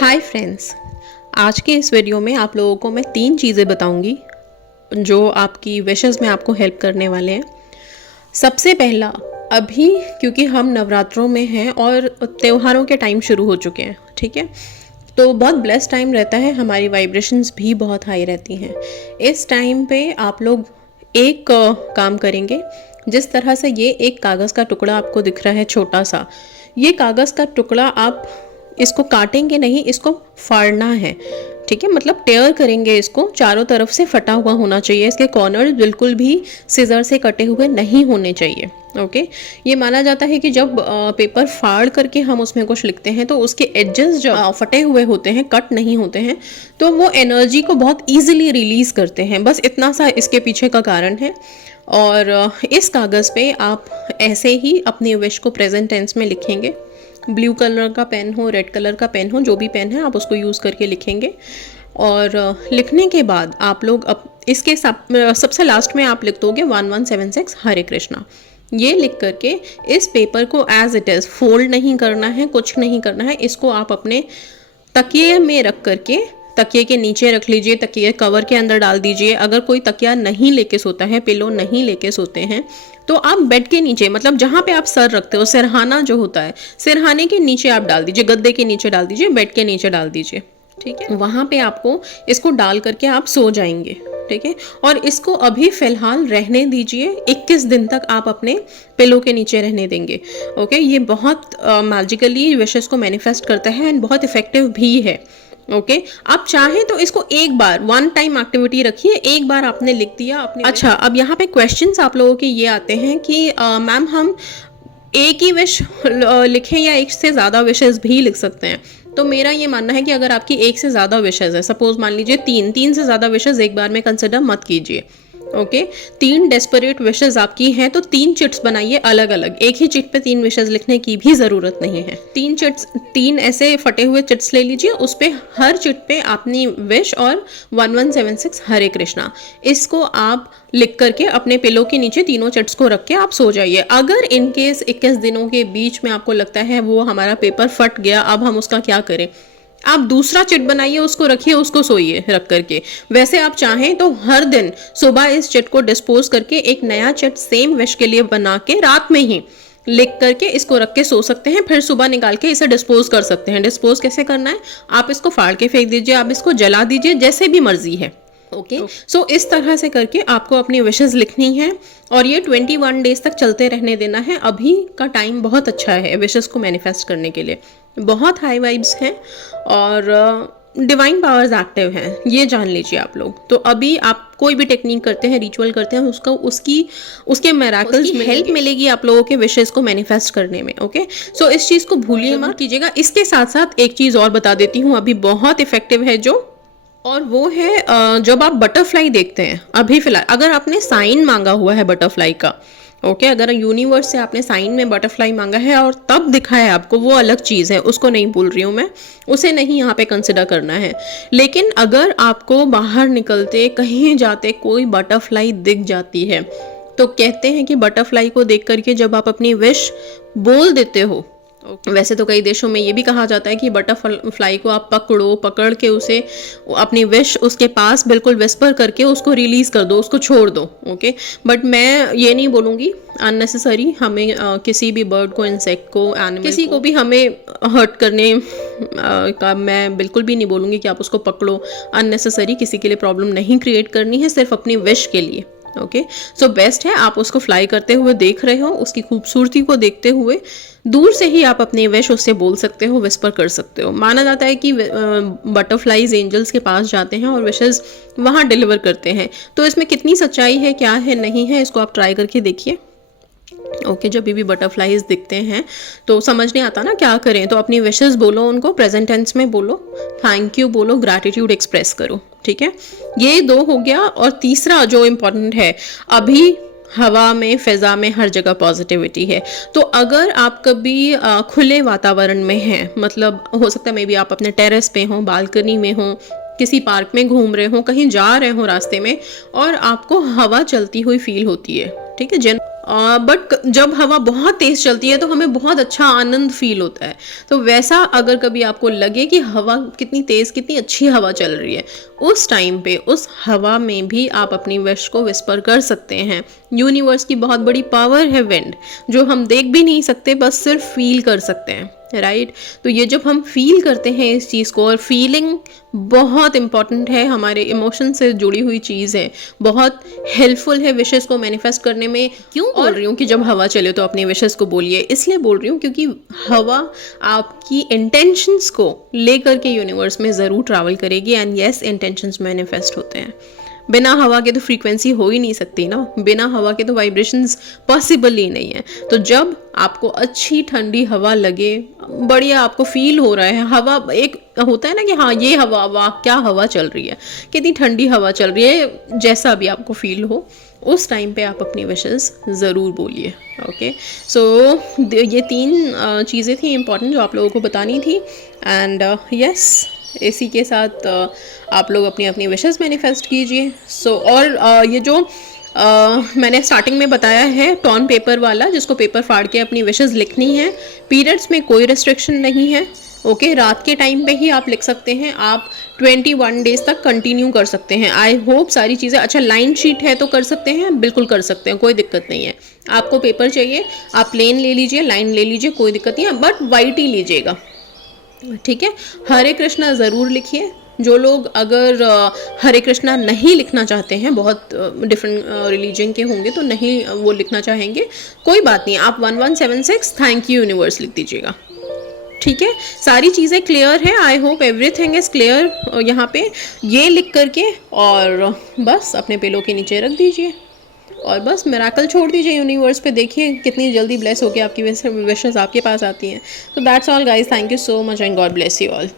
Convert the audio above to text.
Hi friends, आज के इस वीडियो में आप लोगों को मैं 3 चीज़ें बताऊंगी जो आपकी विशेस में आपको हेल्प करने वाले हैं। सबसे पहला, अभी क्योंकि हम नवरात्रों में हैं और त्योहारों के टाइम शुरू हो चुके हैं, ठीक है, तो बहुत ब्लेस्ड टाइम रहता है, हमारी वाइब्रेशंस भी बहुत हाई रहती हैं। इस टाइम पे आप लोग एक काम करेंगे। जिस तरह से ये एक कागज़ का टुकड़ा आपको दिख रहा है छोटा सा, ये कागज़ का टुकड़ा आप इसको काटेंगे नहीं, इसको फाड़ना है, ठीक है, मतलब टेयर करेंगे इसको, चारों तरफ से फटा हुआ होना चाहिए, इसके कॉर्नर बिल्कुल भी सीजर से कटे हुए नहीं होने चाहिए। ओके, ये माना जाता है कि जब पेपर फाड़ करके हम उसमें कुछ लिखते हैं तो उसके एजेस जब फटे हुए होते हैं, कट नहीं होते हैं, तो वो एनर्जी को बहुत ईजिली रिलीज करते हैं। बस इतना सा इसके पीछे का कारण है। और इस कागज़ पे आप ऐसे ही अपनी विश को प्रेजेंट टेंस में लिखेंगे। ब्लू कलर का पेन हो, रेड कलर का पेन हो, जो भी पेन है आप उसको यूज़ करके लिखेंगे। और लिखने के बाद आप लोग अब इसके सबसे लास्ट में आप लिख दोगे 1176 हरे कृष्णा। ये लिख करके इस पेपर को एज इट इज़ फोल्ड नहीं करना है, कुछ नहीं करना है। इसको आप अपने तकिए में रख करके, तकिए के नीचे रख लीजिए, तकिए कवर के अंदर डाल दीजिए। अगर कोई तकिया नहीं लेके सोता है, पिलो नहीं लेके सोते हैं, तो आप बेड के नीचे, मतलब जहाँ पे आप सर रखते हो, सिरहाना जो होता है, सिरहाने के नीचे आप डाल दीजिए, गद्दे के नीचे डाल दीजिए, बेड के नीचे डाल दीजिए, ठीक है। वहाँ पे आपको इसको डाल करके आप सो जाएंगे, ठीक है। और इसको अभी फ़िलहाल रहने दीजिए, 21 दिन तक आप अपने पिलो के नीचे रहने देंगे। ओके, ये बहुत मैजिकली विशेस को मैनिफेस्ट करता है एंड बहुत इफेक्टिव भी है। ओके, आप चाहें तो इसको एक बार वन टाइम एक्टिविटी रखिए, एक बार आपने लिख दिया अपने। अच्छा, अब यहाँ पे क्वेश्चंस आप लोगों के ये आते हैं कि मैम हम एक ही विश लिखें या एक से ज़्यादा विशेस भी लिख सकते हैं। तो मेरा ये मानना है कि अगर आपकी एक से ज़्यादा विशेस है, सपोज मान लीजिए तीन से ज़्यादा विशेस एक बार में कंसिडर मत कीजिए। ओके, 3 डेस्परेट विशेस आपकी हैं तो 3 चिट्स बनाइए अलग अलग। एक ही चिट पे 3 विशेस लिखने की भी ज़रूरत नहीं है। 3 ऐसे फटे हुए चिट्स ले लीजिए, उस पे हर चिट पे अपनी विश और 1176 हरे कृष्णा, इसको आप लिख करके अपने पिलो के नीचे तीनों चिट्स को रख के आप सो जाइए। अगर इन केस 21 दिनों के बीच में आपको लगता है वो हमारा पेपर फट गया, अब हम उसका क्या करें, आप दूसरा चिट बनाइए, उसको रखिए, उसको सोइए रख करके। वैसे आप चाहें तो हर दिन सुबह इस चिट को डिस्पोज करके एक नया चिट सेम विश के लिए बना के रात में ही लिख करके इसको रख के सो सकते हैं। फिर सुबह निकाल के इसे डिस्पोज कर सकते हैं। डिस्पोज कैसे करना है, आप इसको फाड़ के फेंक दीजिए, आप इसको जला दीजिए, जैसे भी मर्जी है। ओके, सो इस तरह से करके आपको अपनी विशेस लिखनी है और ये 21 डेज तक चलते रहने देना है। अभी का टाइम बहुत अच्छा है विशेस को मैनिफेस्ट करने के लिए, बहुत हाई वाइब्स हैं और डिवाइन पावर्स एक्टिव हैं, ये जान लीजिए आप लोग। तो अभी आप कोई भी टेक्निक करते हैं, रिचुअल करते हैं, उसके मिरेकल्स में हेल्प मिलेगी आप लोगों के विशेस को मैनिफेस्ट करने में। ओके, सो इस चीज़ को भूलिए मत कीजिएगा। इसके साथ साथ एक चीज़ और बता देती हूँ, अभी बहुत इफेक्टिव है जो, और वो है जब आप बटरफ्लाई देखते हैं, अभी फिलहाल अगर आपने साइन मांगा हुआ है बटरफ्लाई का, ओके, अगर यूनिवर्स से आपने साइन में बटरफ्लाई मांगा है और तब दिखा है आपको, वो अलग चीज़ है, उसको नहीं बोल रही हूँ मैं, उसे नहीं यहाँ पे कंसिडर करना है। लेकिन अगर आपको बाहर निकलते कहीं जाते कोई बटरफ्लाई दिख जाती है, तो कहते हैं कि बटरफ्लाई को देख करके जब आप अपनी विश बोल देते हो, वैसे तो कई देशों में ये भी कहा जाता है कि बटरफ्लाई को आप पकड़ के उसे अपनी विश उसके पास बिल्कुल विस्पर करके उसको रिलीज कर दो, उसको छोड़ दो। ओके, बट मैं ये नहीं बोलूँगी अननेसेसरी हमें किसी भी बर्ड को, इंसेक्ट को, एनिमल किसी को भी हमें हर्ट करने का मैं बिल्कुल भी नहीं बोलूँगी कि आप उसको पकड़ो। अननेसेसरी किसी के लिए प्रॉब्लम नहीं क्रिएट करनी है, सिर्फ अपनी विश के लिए। ओके, सो बेस्ट है आप उसको फ्लाई करते हुए देख रहे हो, उसकी खूबसूरती को देखते हुए दूर से ही आप अपनी विश उससे बोल सकते हो, विस्पर कर सकते हो। माना जाता है कि बटरफ्लाईज एंजल्स के पास जाते हैं और विशेस वहाँ डिलीवर करते हैं। तो इसमें कितनी सच्चाई है, क्या है, नहीं है, इसको आप ट्राई करके देखिए। ओके, जब भी बटरफ्लाईज दिखते हैं तो समझ नहीं आता ना क्या करें, तो अपनी विशेस बोलो, उनको प्रेजेंट टेंस में बोलो, थैंक यू बोलो, ग्रैटिट्यूड एक्सप्रेस करो, ठीक है। ये 2 हो गया। और तीसरा जो इम्पोर्टेंट है, अभी हवा में, फिजा में, हर जगह पॉजिटिविटी है। तो अगर आप कभी खुले वातावरण में हैं, मतलब हो सकता है मे बी आप अपने टेरेस पे हो, बालकनी में हो, किसी पार्क में घूम रहे हो, कहीं जा रहे हो रास्ते में और आपको हवा चलती हुई फील होती है, ठीक है, बट जब हवा बहुत तेज़ चलती है तो हमें बहुत अच्छा आनंद फील होता है। तो वैसा अगर कभी आपको लगे कि हवा कितनी तेज़, कितनी अच्छी हवा चल रही है, उस टाइम पे उस हवा में भी आप अपनी विश को विस्पर कर सकते हैं। यूनिवर्स की बहुत बड़ी पावर है विंड, जो हम देख भी नहीं सकते, बस सिर्फ फील कर सकते हैं, राइट। तो ये जब हम फील करते हैं इस चीज़ को, और फीलिंग बहुत इंपॉर्टेंट है, हमारे इमोशन से जुड़ी हुई चीज़ है, बहुत हेल्पफुल है विशेस को मैनिफेस्ट करने में। क्यों बोल रही हूँ कि जब हवा चले तो अपनी विशेस को बोलिए, इसलिए बोल रही हूँ क्योंकि हवा आपकी इंटेंशंस को लेकर के यूनिवर्स में ज़रूर ट्रैवल करेगी। एंड यस, इंटेंशंस मैनिफेस्ट होते हैं। बिना हवा के तो फ्रीक्वेंसी हो ही नहीं सकती ना, बिना हवा के तो वाइब्रेशंस पॉसिबल ही नहीं है। तो जब आपको अच्छी ठंडी हवा लगे, बढ़िया आपको फील हो रहा है, हवा एक होता है ना कि हाँ ये हवा, वाह क्या हवा चल रही है, कितनी ठंडी हवा चल रही है, जैसा भी आपको फील हो, उस टाइम पे आप अपनी विशेस ज़रूर बोलिए। ओके, सो ये 3 चीज़ें थी इंपॉर्टेंट जो आप लोगों को बतानी थी। एंड यस, इसी के साथ आप लोग अपनी अपनी विशेस मैनिफेस्ट कीजिए। सो और ये जो मैंने स्टार्टिंग में बताया है टॉन पेपर वाला, जिसको पेपर फाड़ के अपनी विशेस लिखनी है, पीरियड्स में कोई रेस्ट्रिक्शन नहीं है। ओके, रात के टाइम पे ही आप लिख सकते हैं, आप 21 डेज तक कंटिन्यू कर सकते हैं। आई होप सारी चीज़ें, अच्छा लाइन शीट है तो कर सकते हैं, बिल्कुल कर सकते हैं, कोई दिक्कत नहीं है। आपको पेपर चाहिए, आप प्लेन ले लीजिए, लाइन ले लीजिए, कोई दिक्कत नहीं है, बट वाइट ही लीजिएगा, ठीक है। हरे कृष्णा ज़रूर लिखिए। जो लोग अगर हरे कृष्णा नहीं लिखना चाहते हैं, बहुत डिफरेंट रिलीजन के होंगे तो नहीं वो लिखना चाहेंगे, कोई बात नहीं, आप 1176 थैंक यू यूनिवर्स लिख दीजिएगा, ठीक है। सारी चीज़ें क्लियर है, I hope everything is clear यहाँ पे। ये लिख करके और बस अपने पिलो के नीचे रख दीजिए और बस मिराकल छोड़ दीजिए यूनिवर्स पे। देखिए कितनी जल्दी ब्लेस होके आपकी विशेस आपके पास आती हैं। तो that's all guys, thank you so much and God bless you all.